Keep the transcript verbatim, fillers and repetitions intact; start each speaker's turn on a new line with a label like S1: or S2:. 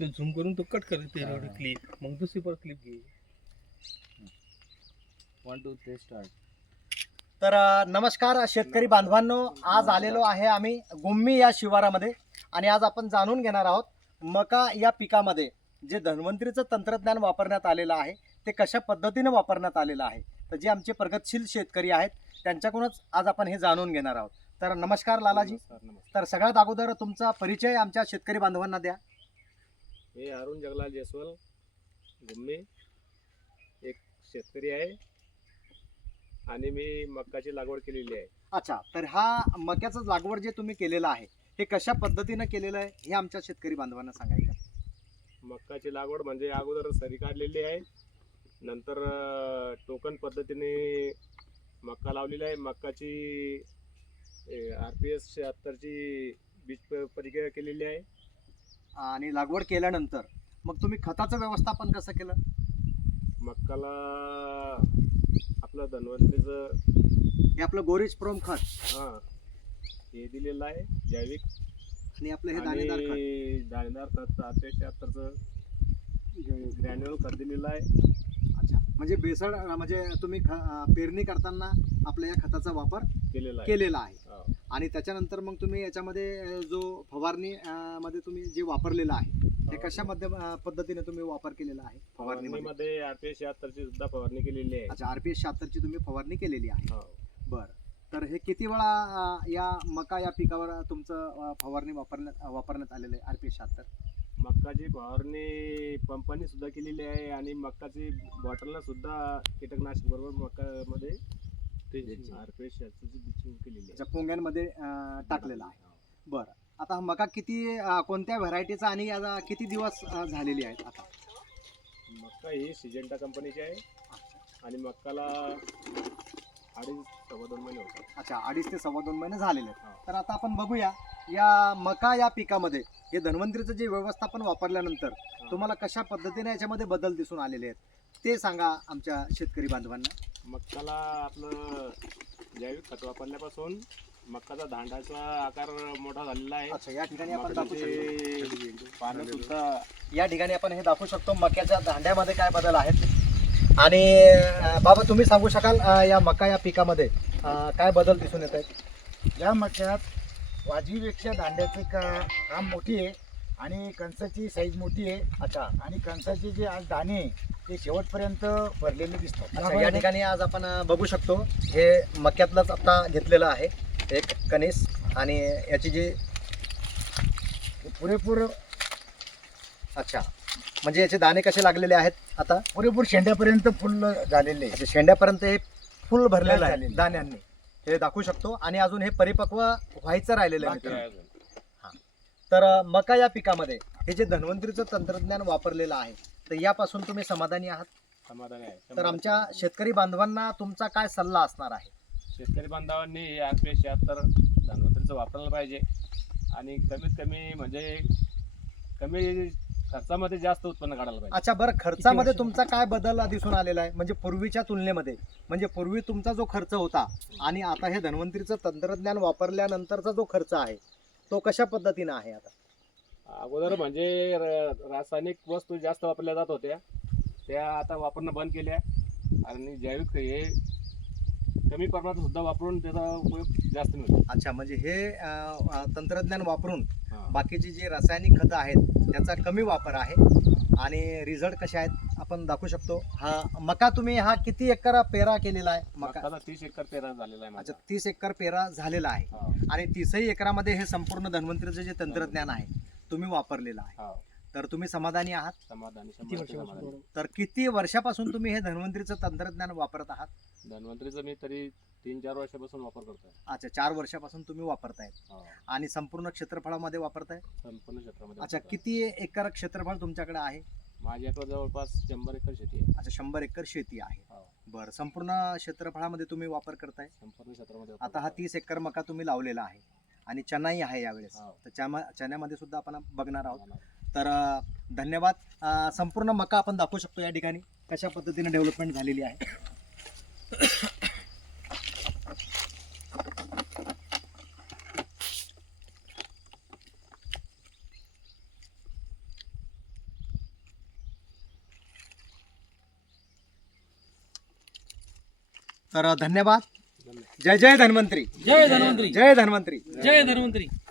S1: तो झूम करून तो कट करते एवढी क्लिप, मग दुसरी परत क्लिप घे.
S2: One two three start.
S3: तर अ, नमस्कार शेतकरी बांधवांनो, आज आलेलो आहे आम्ही गुम्मी या शिवारामध्ये आणि आज आपण जाणून घेणार आहोत मका या पिकामध्ये जे धन्वंतरीचं तंत्रज्ञान वापरण्यात आलेलं आहे ते कशा पद्धतीने वापरण्यात आलेलं आहे. तर जे आमचे प्रगतशील शेतकरी आहेत त्यांच्याकडूनच आज आपण हे जाणून घेणार आहोत. तर नमस्कार लालाजी. तर सगळ्यात अगोदर तुमचा परिचय आमच्या शेतकरी बांधवांना द्या.
S2: मी अरुण जगलाल जयस्वाल, गुम्मी, एक शेतकरी आहे आणि मी मक्काची लागवड केलेली आहे.
S3: अच्छा, तर हा मक्याचं लागवड जे तुम्ही केलेलं आहे हे कशा पद्धतीनं केलेलं आहे हे आमच्या शेतकरी बांधवांना सांगायचं.
S2: मक्काची लागवड म्हणजे अगोदर सरी काढलेली आहे, नंतर अ, टोकन पद्धतीने मक्का लावलेला आहे. मक्काची आर पी एस शहात्तरची बीज प- प्रक्रिया केलेली आहे.
S3: आणि लागवड केल्यानंतर मग तुम्ही खताचं व्यवस्थापन कसं केलं.
S2: मक्काला आपलं धन्वंतरीचं
S3: हे आपलं गोरीज प्रोम खत
S2: हां हे दिलेलं आहे जैविक,
S3: आणि आपलं हे दाणेदार खत.
S2: आणि दाणेदार खत आर पी एस शहात्तरचं ग्रॅन्युअल खत दिलेलं आहे.
S3: अच्छा, म्हणजे बेसळ अं, म्हणजे तुम्ही ख अं, पेरणी करताना आपल्या या खताचा वापर
S2: केलेलं आहे.
S3: केलेला आहे.
S2: हो.
S3: आणि त्याच्यानंतर मग तुम्ही याच्यामध्ये अं, जो फवारणी अं, मध्ये तुम्ही जे वापरलेलं आहे ते कशा मध्ये अं, पद्धतीने तुम्ही वापर केलेला आहे फवारणीमध्ये.
S2: फवारणीमध्ये आर पी एस शहात्तरची सुद्धा फवारणी केलेली आहे.
S3: अच्छा, आर पी एस शहात्तरची तुम्ही फवारणी केलेली आहे.
S2: हो.
S3: बरं, तर हे किती वेळा अं, या मका या पिकावर तुमचं अं, फवारणी वापरण्यात वापरण्यात आलेलं आहे आर पी एस शहात्तर.
S2: मक्काची फवारणी पंपाने सुद्धा केलेली आहे आणि मक्काची बॉटलला सुद्धा कीटकनाशक बरोबर मक्कामध्ये आर पी एस शहात्तरची बिचून केलेली आहे.
S3: त्याच्या पोंग्यांमध्ये अं, टाकलेलं आहे. बरं, आता हा मका किती अं, कोणत्या व्हरायटीचा आणि याला किती दिवस अं, झालेली आहेत आता.
S2: मक्का ही सिजेंटा कंपनीची आहे आणि मक्काला अडीच सव्वा दोन महिने होतात.
S3: अच्छा, अडीच ते सव्वा दोन महिने झालेले आहेत.
S2: हा.
S3: तर आता आपण बघूया या मका या पिकामध्ये हे धन्वंतरीचं जे व्यवस्थापन वापरल्यानंतर तुम्हाला कशा पद्धतीने याच्यामध्ये बदल दिसून आलेले आहेत ते सांगा आमच्या शेतकरी बांधवांना.
S2: मक्काला आपलं जैविक खत वापरल्यापासून मक्काचा दांडाचा आकार मोठा झालेला आहे.
S3: अच्छा, या ठिकाणी आपण दाखवू शकतो.
S2: मक्काचे पानं सुद्धा
S3: या ठिकाणी आपण हे दाखवू शकतो मक्याच्या दांड्यामध्ये काय बदल आहेत. आणि अं, बाबा तुम्ही सांगू शकाल अं, या मका या पिकामध्ये अं, काय बदल दिसून येत आहेत.
S4: या मक्यात वाजवीपेक्षा दांड्याचं का काम मोठी आहे आणि कणसाची साईज मोठी आहे.
S3: अच्छा,
S4: आणि कणसाचे जे आज दाणे आहे, ते शेवटपर्यंत भरलेले दिसतात.
S3: अच्छा, या ठिकाणी आज आपण अं, बघू शकतो हे मक्यातलंच आता घेतलेलं आहे एक कणीस आणि याची जी
S4: पुरेपूर
S3: अच्छा म्हणजे याचे दाणे कसे लागलेले आहेत आता.
S4: पुरेपूर शेंड्यापर्यंत फुल झालेले आहे.
S3: म्हणजे शेंड्यापर्यंत हे फुल भरलेलं आहे
S4: झालेलं.
S3: दाण्यांनी, हे दाखवू शकतो. आणि अजून हे परिपक्व व्हायचं राहिलेलं आहे
S2: बाकी
S3: मित्रांनो.
S2: आहे अजून.
S3: तर अं, मका या पिकामध्ये हे जे धन्वंतरीचं तंत्रज्ञान वापरलेलं आहे तर यापासून तुम्ही समाधानी आहात.
S2: समाधानी आहे.
S3: तर आमच्या शेतकरी बांधवांना तुमचा काय सल्ला असणार आहे.
S2: शेतकरी बांधवांनी आर पी एस शहात्तर धन्वंतरीचं वापरायला पाहिजे आणि कमीत कमी म्हणजे कमी खर्चामध्ये जास्त उत्पन्न काढायला पाहिजे.
S3: अच्छा, बरं, खर्चामध्ये तुमचा काय बदल दिसून आलेला आहे म्हणजे पूर्वीच्या तुलनेमध्ये. म्हणजे पूर्वी तुमचा जो खर्च होता आणि आता हे धन्वंतरीचं तंत्रज्ञान वापरल्यानंतरचा जो खर्च आहे तो कशा पद्धतीने आहे आता.
S2: अगोदर म्हणजे र- रासायनिक वस्तू जास्त वापरल्या जात होत्या, त्या आता वापरणं बंद केल्या आणि जैविक हे कमी प्रमाणात सुद्धा वापरून त्याचा उपयोग जास्त मिळतो.
S3: अच्छा, म्हणजे हे अं, अं, तंत्रज्ञान वापरून
S2: हा.
S3: बाकीची जी रासायनिक खतं आहेत त्याचा कमी वापर आहे आणि रिझल्ट कसे आहेत आपण दाखवू शकतो. हा मका तुम्ही हा किती एकर पेरा केलेला आहे मका.
S2: मकाला तीस एकर पेरा झालेला आहे
S3: अच्छा,
S2: माझा.
S3: तीस एकर पेरा झालेला आहे
S2: हा.
S3: आणि तीसही एकरामध्ये हे संपूर्ण धन्वंतरीचं जे तंत्रज्ञान आहे तुम्ही वापरलेलं आहे.
S2: हा.
S3: तर तुम्ही समाधानी आहात.
S2: समाधानी
S1: किती
S2: शंभर टक्के
S1: वर्षापासून
S2: समाधानी.
S3: तर किती वर्षापासून तुम्ही हे धन्वंतरीचं तंत्रज्ञान वापरत आहात.
S2: धन्वंतरीचं मी तरी तीन चार वर्षापासून वापर करतोय.
S3: अच्छा, चार वर्षापासून तुम्ही वापरतायत
S2: हा.
S3: आणि संपूर्ण क्षेत्रफळामध्ये वापरताय.
S2: संपूर्ण क्षेत्रामध्ये
S3: अच्छा,
S2: वापरतोय.
S3: किती एकर क्षेत्रफळ तुमच्याकडे आहे.
S2: माझ्याकडे जवळपास शंभर एकर शेती आहे.
S3: अच्छा, शंभर एकर शेती आहे.
S2: हा.
S3: बरं, संपूर्ण क्षेत्रफळामध्ये तुम्ही वापर करताय.
S2: संपूर्ण क्षेत्रामध्ये वापर
S3: आता हा
S2: करतोय.
S3: तीस एकर मका तुम्ही लावलेला आहे आणि चनाही आहे यावेळेस.
S2: हा.
S3: तर चना चण्यामध्ये सुद्धा आपण बघणार आहोत.
S2: हा.
S3: तर अं, धन्यवाद. अं, संपूर्ण मका आपण दाखवू शकतो या ठिकाणी कशा पद्धतीने डेव्हलपमेंट झालेली आहे. तर धन्यवाद. जय जय धन्वंतरी.
S1: जय धन्वंतरी.
S3: जय धन्वंतरी.
S1: जय धन्वंतरी.